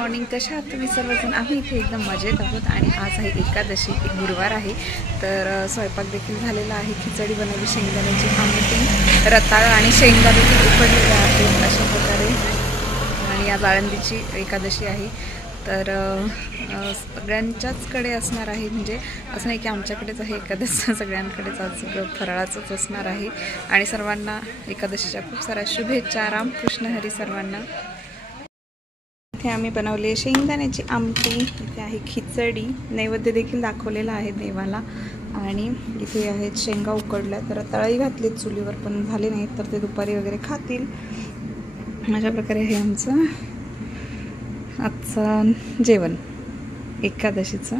Morning, कशा आहात तुम्ही सर्वजण? आम्ही इथे एकदम मजेत आहोत आणि आज आहे एकादशी, एक गुरुवार आहे. तर स्वयंपाक देखील झालेला आहे. खिचडी बनवली, शेंगदाण्याची आमटी, रताळ आणि शेंगा देखील उकडलेल्या आहेत अशा प्रकारे. आणि आज आळंदीची एकादशी आहे. तर सगळ्यांच्याचकडे असणार आहे, म्हणजे असं नाही की आमच्याकडेच आहे एकादशी, सगळ्यांकडेच आज सगळं फराळाचंच असणार आहे. आणि सर्वांना एकादशीच्या खूप साऱ्या शुभेच्छा. रामकृष्ण हरी सर्वांना. इथे आम्ही बनवली शेंगदाण्याची आमटी, इथे आहे खिचडी, नैवेद्य देखील दाखवलेला आहे देवाला. आणि इथे आहेत शेंगा उकडल्या, तर तळाई घातलीत चुलीवर, पण झाले नाहीत, तर ते दुपारी वगैरे खातील. अशा प्रकारे हे आमचं आजचं जेवण एकादशीचं.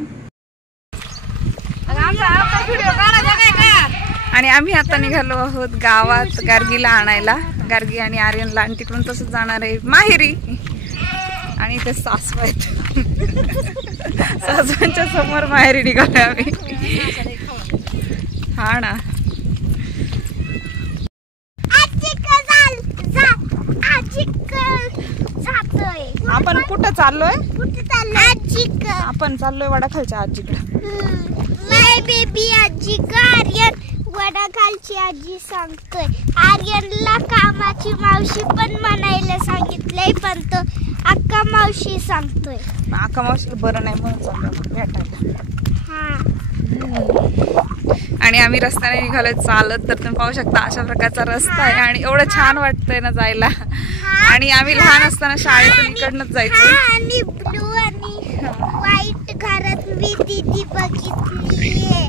आणि आम्ही आता निघालो आहोत गावात गार्गीला आणायला, गार्गी आणि आर्यनला, आणि तिकडून तसंच जाणार आहे माहेरी. आणि ते सासवा आहेत, सासवांच्या समोर माहेरी निघालोय आम्ही. हा ना, आपण कुठं चाललोय? आपण चाललोय वडाखालच्या आजीकडे. वडाखालची आजी सांगतोय आर्यनला कामाची मावशी पण म्हणायला सांगितलंय, पण तो अक्का मावशी सांगतोय. अक्का मावशी बरं नाही म्हणून चाललो भेटायला. आणि आम्ही रस्त्याने निघालोय चालत, तर तुम्ही पाहू शकता अशा प्रकारचा रस्ता आहे आणि एवढं छान वाटतंय ना जायला. आणि आम्ही लहान असताना शाळेतून इकडनंच जायचो. आणि ब्लू आणि व्हाईट घरात मी दीदी बघितलीये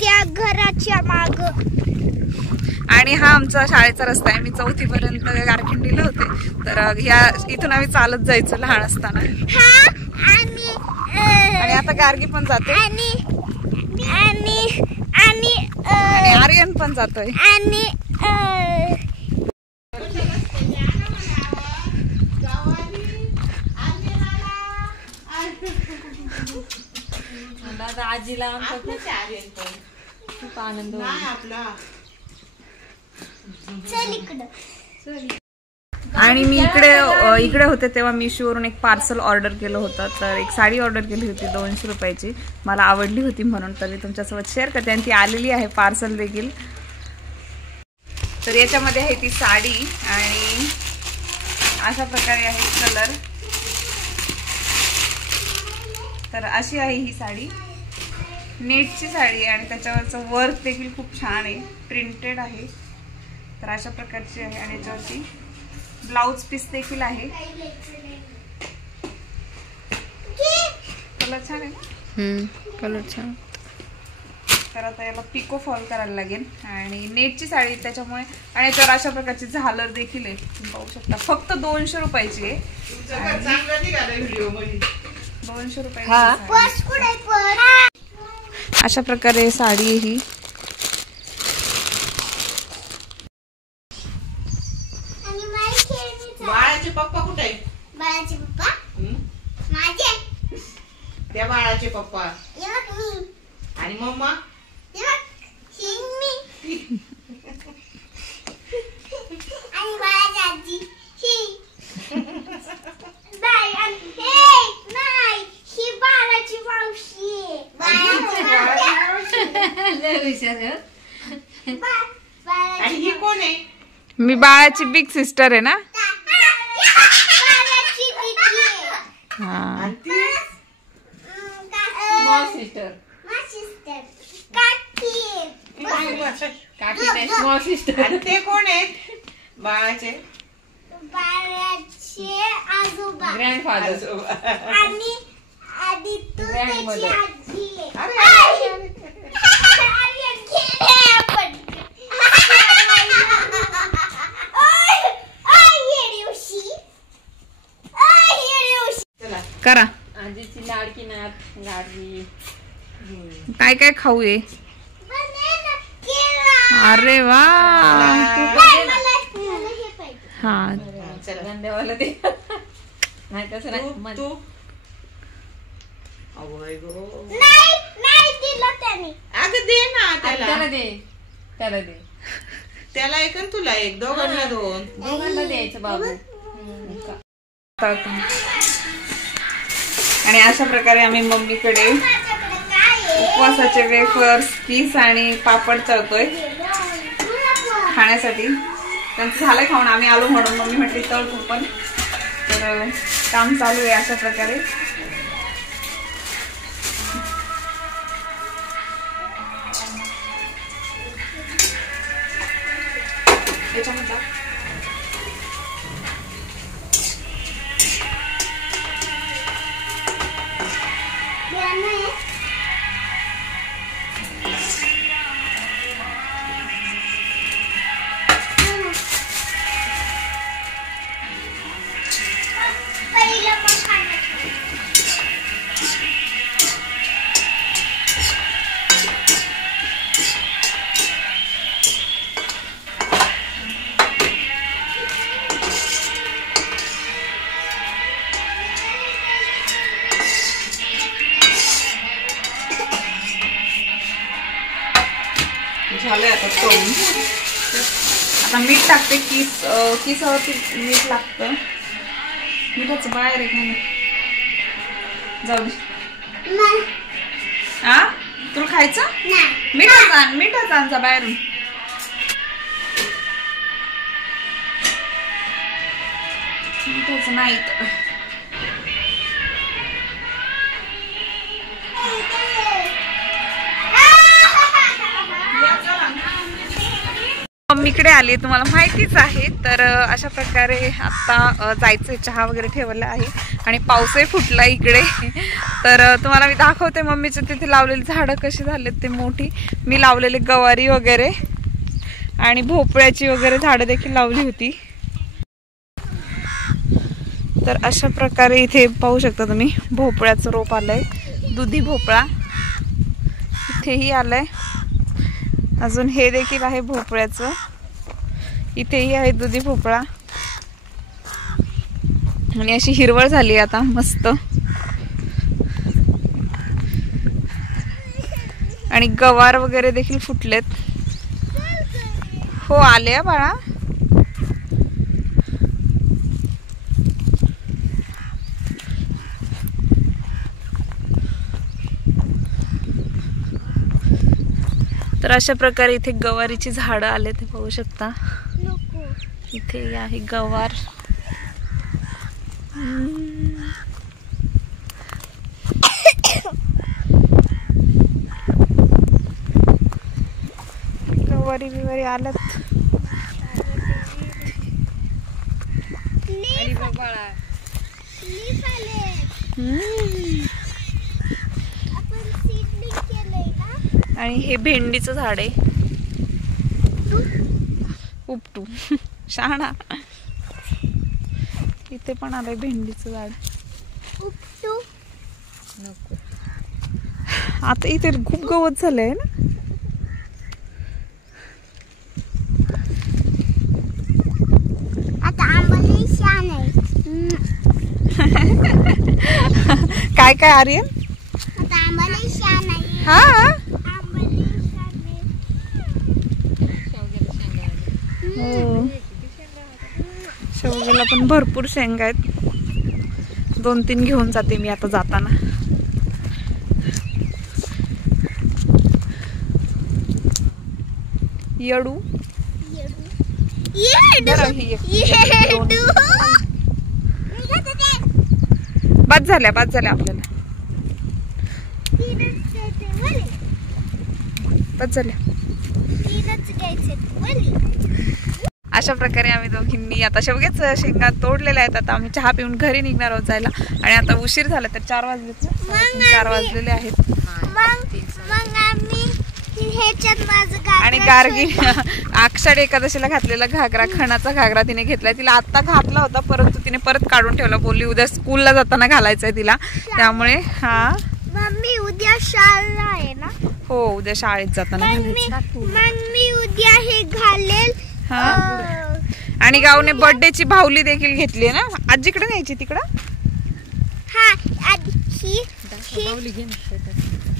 त्या घराच्या माग. आणि हा आमचा शाळेचा रस्ता आहे. मी 4थी पर्यंत गारखिंडीला होते, तर ह्या इथून आम्ही चालत जायचो लहान असताना. आणि आता गार्गी पण जाते आणि आर्यन पण जातोय. आणि आजीला खूप आनंद होईल. आणि मी इकडे होते तेव्हा meeshuवरून एक पार्सल ऑर्डर केलं होतं. तर एक साडी ऑर्डर केली होती 200 रुपयाची, मला आवडली होती म्हणून. तर मी तुमच्यासोबत शेअर करते, आणि ती आलेली आहे पार्सल देखील. तर याच्यामध्ये आहे ती साडी, आणि अशा प्रकारे आहे कलर. तर अशी आहे ही साडी, नेटची साडी आहे, आणि त्याच्यावरचं वर्क देखील खूप छान आहे, प्रिंटेड आहे. तर अशा प्रकारची आहे, आणि याच्यावरती ब्लाउज पीस देखील आहे. कलर छान आहे, कलर छान. तर आता याला पिको फॉल करायला लागेल. आणि नेटची साडी त्याच्यामुळे, आणि याच्यावर अशा प्रकारची झालर देखील आहे, तुम्ही पाहू शकता. फक्त 200 रुपयाची आहे. 200 रुपये. अशा प्रकारे साडी ही. बाळाचे पप्पा कुठे आहे? बाळाचे पप्पा माझे, त्या बाळाचे पप्पा आणि मम्मा आणि बाळाची आजी ही. ही बाळाची मावशी आणि ही कोण आहे? मी बाळाची बिग सिस्टर आहे ना. ते कोण आहेत? बाळाचे आजोबा, ग्रँडफादर आणि ग्रँडमदर. करा. आजीची लाडकी नात गाडी. काय काय खाऊ आहे? अरे वा. हा देवाला दे. नाही तसं नाही. तू अगं गो. नाही दिलं त्याने. अगं दे ना त्याला. त्याला दे. त्याला एक आणि तुला एक, दोघांना दोन. दोघांना द्यायचं बाबू. आणि अशा प्रकारे आम्ही मम्मीकडे उपवासाचे वेफर्स, किस आणि पापड तळतोय खाण्यासाठी. त्यांचं झालंय खाऊन, आम्ही आलो म्हणून मम्मी म्हटली तळ तू पण. तर काम चालू आहे अशा प्रकारे. झालंय आता तळून. आता मीठ टाकते. किसावरती मीठ लागतं. मिठाचं बाहेर आहे का? जाऊ दे. हा तुला खायचं? मिठाचं आणजा बाहेरून. मिठाचं नाही. मम्मीकडे आली, तुम्हाला माहितीच आहे. तर अशा प्रकारे आता जायचंय. चहा वगैरे ठेवला आहे आणि पाऊसही फुटला इकडे. तर तुम्हाला मी दाखवते मम्मीचे तिथे लावलेली झाडं कशी झालेत ते मोठी. मी लावलेले गवारी वगैरे आणि भोपळ्याची वगैरे झाडं देखील लावली होती. तर अशा प्रकारे इथे पाहू शकता तुम्ही भोपळ्याचं रोप आलंय. दुधी भोपळा इथेही आलंय. अजून हे देखील आहे भोपळ्याचं. इथेही आहे दुधी भोपळा. आणि अशी हिरवळ झाली आता मस्त. आणि गवार वगैरे देखील फुटलेत. हो आले बाळा. तर अशा प्रकारे इथे गवारीची झाडं आले ते पाहू शकता. इथे आहे गवार. गवारी बिवारी आल्यात. आणि हे भेंडीचं झाड आहे. उपटू शहाणा. इथे पण आलंय भेंडीचं झाड. उपटू नको. आता इथे खूप गवत झालंय ना. आता आंबली शान आहे. काय काय आर्यन? आता आंबली शान आहे. हा शेवग्याला पण भरपूर शेंगा आहेत. 2-3 घेऊन जाते मी आता जाताना. येडू बाद झाल्या आपल्याला. बाद झाल्या. अशा प्रकारे आम्ही दोघींनी आता शेवग्याच्या शेंगा तोडलेल्या आहेत. आता आम्ही चहा पिऊन घरी निघणार आहोत जायला. आणि आता उशीर झाला तर 4 वाजलेत. 4 वाजलेले आहेत. आणि गार्गी आषाढी एकादशीला घातलेला घागरा, खणाचा घागरा तिने घेतलाय. तिला आता घातला होता परंतु तिने परत काढून ठेवला. बोलली उद्या स्कूलला जाताना घालायचंय तिला. त्यामुळे हा मम्मी उद्या शाळा आहे ना. हो उद्या शाळेत जाताना मम्मी उद्या हे घालेल. आणि गावने बर्थडेची बाहुली देखील घेतली ना. आजीकडे न्यायची तिकडं. हा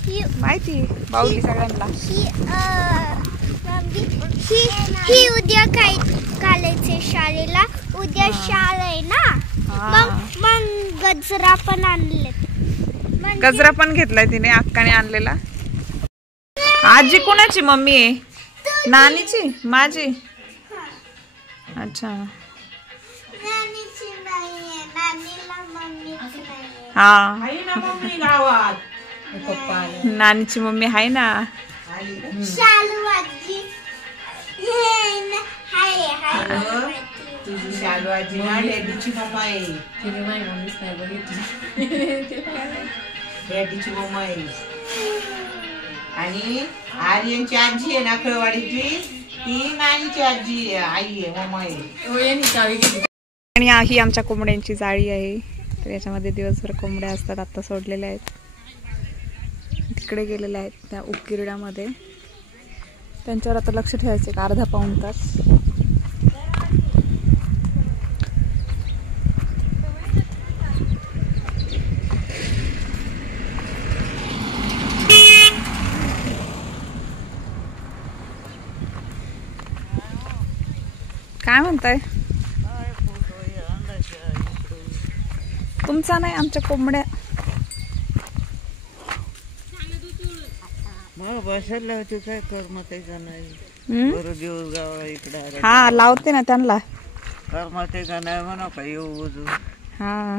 ही माहिती बाहुली सगळ्यांना. ही उद्या काय घालायचे शाळेला. उद्या शाळा आहे ना. मग गजरा पण आणले. गजरा पण घेतलाय तिने, अक्काने आणलेला. आजी कोणाची मम्मी आहे? नानीची? माझी? अच्छा हा आहे ना मम्मी गावात. पप्पा आले. नानीची मम्मी आहे ना. तुझी शालू आजी ना डॅडीची मम्मा आहे. तिने माझी मम्मीच नाही बघितली. डॅडीची मम्मा आहे. आणि आर्यनची आजी आहे ना खळवाडीची, ती नानीची आजी आहे, आई आहे, मम्मा आहे. आणि ही आमच्या कोंबड्यांची जाळी आहे. तर याच्यामध्ये दिवसभर कोंबड्या असतात. आता सोडलेल्या आहेत, तिकडे गेलेल्या आहेत त्या उकिरड्यामध्ये. त्यांच्यावर आता लक्ष ठेवायचं एक अर्धा पाऊण तास. काय म्हणताय? तुमचा नाही, आमच्या कोंबड्या. काय करमते नाही. दिवस गावा इकडे हा लावते ना त्यांना. करमते का नाही म्हणा का येऊ. हा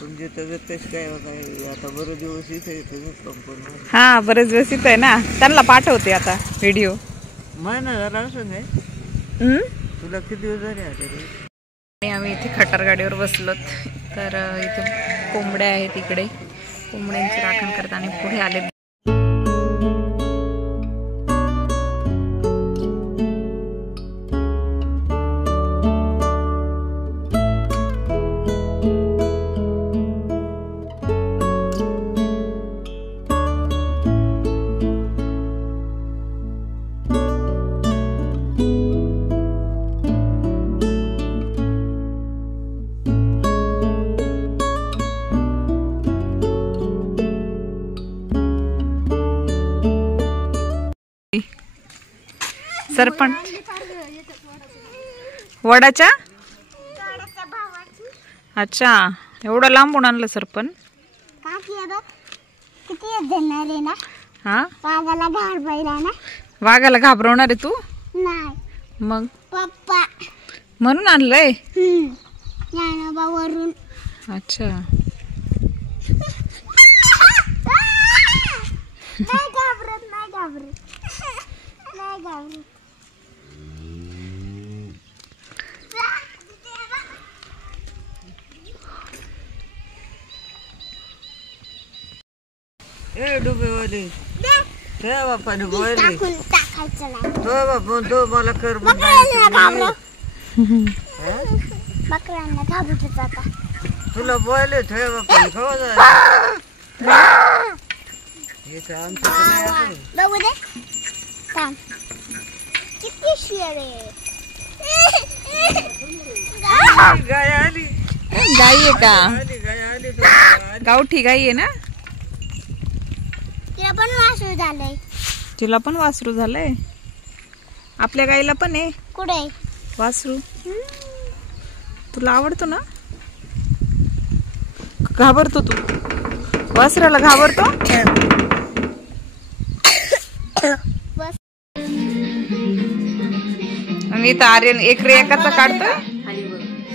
तुमची तब्येत कशी काय आता? बरेच दिवस इथे कंपनी. हा बरेच दिवस इथं आहे ना. त्यांना पाठवते आता व्हिडिओ. महिना झाला असं नाही. तुला किती दिवस झाले आता? आम्ही इथे खटार गाडीवर बसलोत. तर इथे कोंबड्या आहेत, इकडे कोंबड्यांची राखण करताना पुढे आले. सरपंच वडाच्या. अच्छा, एवढं लांबून आणलं सरपंच. किती देणार आहे ना. हा वाघाला घाबरायला ना. वाघाला घाबरवणार आहे तू? नाही, मग पप्पा म्हणून आणलंय. वरून. अच्छा नाही घाबरत, नाही घाबरत, नाही घाबरत. ए डुबेवाली, ते बापाने बोलले टाकायचं नाही. तो बापा तो मला कर. बकऱ्यांना घाबरतच आता. तुला बोलले तुझ्या बापाने खवा जाय. बघू दे काम किती शिळे. गाय आली. गाई आहे का? गाय आली. गावठी गाई आहे ना. तिला पण वासरू झालंय. तिला पण वासरू झालंय. आपल्या गाईला पण आहे. कुठे वासरू? तुला आवडतो ना? घाबरतो तू? वासराला घाबरतो? आणि इथं आर्यन एक रे एकाचा काढतोय.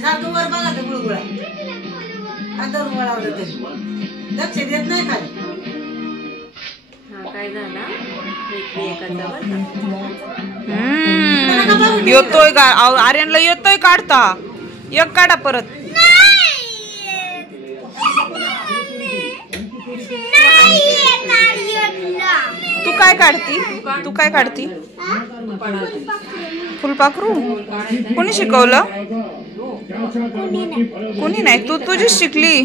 वर बघा ते गुळगुळा आता वळवलं ते लक्ष देत नाही खाली. काय झालं येतोय का आर्यनला? येतोय काढता. एक काढा परत. तू काय काढती? तू काय काढती? फुलपाखरू? कोणी शिकवलं? कोणी नाही, तू तुझीच शिकली.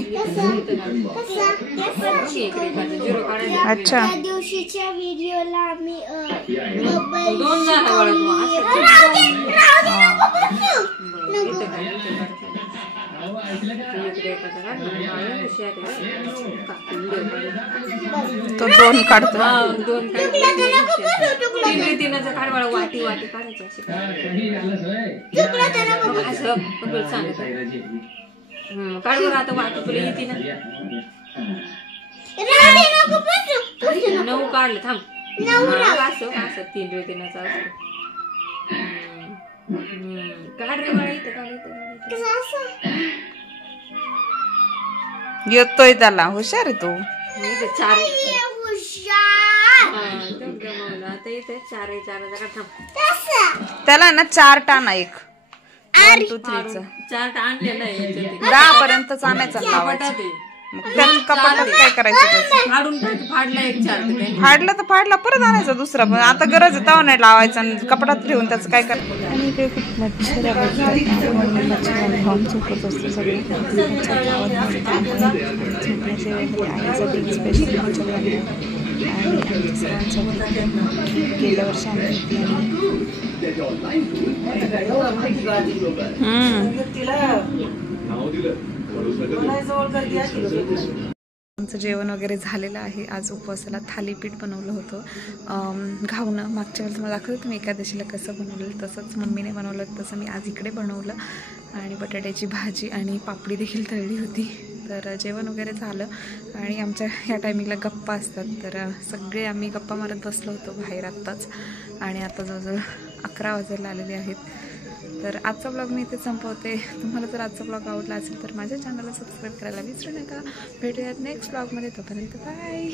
अच्छा. दिवशीच्या व्हिडिओला आम्ही तो 2 काढतो. 2 तीन रीतीनं काढवाळा वाटी वाटी काढायची अशी असं सांगत काढ बरं आता वाटी तुला येते ना 9 काढलं थांब असं असं 3 रीतीनं असं काढ रे बाळा इथं काढ येतोय त्याला. हुशार आहे तू. 4 आता इथे 4 थांब त्याला ना 4 टाणा. 1 1 2 3 4 आणलेलं आहे 10 पर्यंतच आणायचा लावायचा. मग त्याला कपाटात काय करायचं त्याचं? फाडला 1 4 फाडलं तर फाडला परत आणायचा दुसरा. पण आता गरज आहे तेव्हा नाही लावायचा आणि कपाटात ठेवून त्याचं काय करायचं. आणि इकडे खूप मच्छर खाऊन झोपत असतो सगळे. झोपण्याच्या वेळेमध्ये आईसाठी स्पेशली मच्छर आणि सर्वांसोबत गेल्या वर्षी आम्ही आमचं जेवण वगैरे झालेलं आहे. आज उपवासाला थालीपीठ बनवलं होतं घावणं. मागच्या वेळेस मला दाखवलं तुम्ही एकादशीला कसं बनवलं तसंच मम्मीने बनवलं तसं मी आज इकडे बनवलं. आणि बटाट्याची भाजी आणि पापडी देखील तळली होती. तर जेवण वगैरे झालं आणि आमच्या ह्या टायमिंगला गप्पा असतात. तर सगळे आम्ही गप्पा मारत बसलो होतो बाहेर आत्ताच. आणि आता जवळजवळ 11 वाजायला आलेले आहेत. तर आजचा ब्लॉग मी इथे संपवते. तुम्हाला जर आजचा ब्लॉग आवडला असेल तर माझ्या चॅनलला सबस्क्राईब करायला विसरू नका. भेटूयात नेक्स्ट ब्लॉगमध्ये. तोपर्यंत बाय.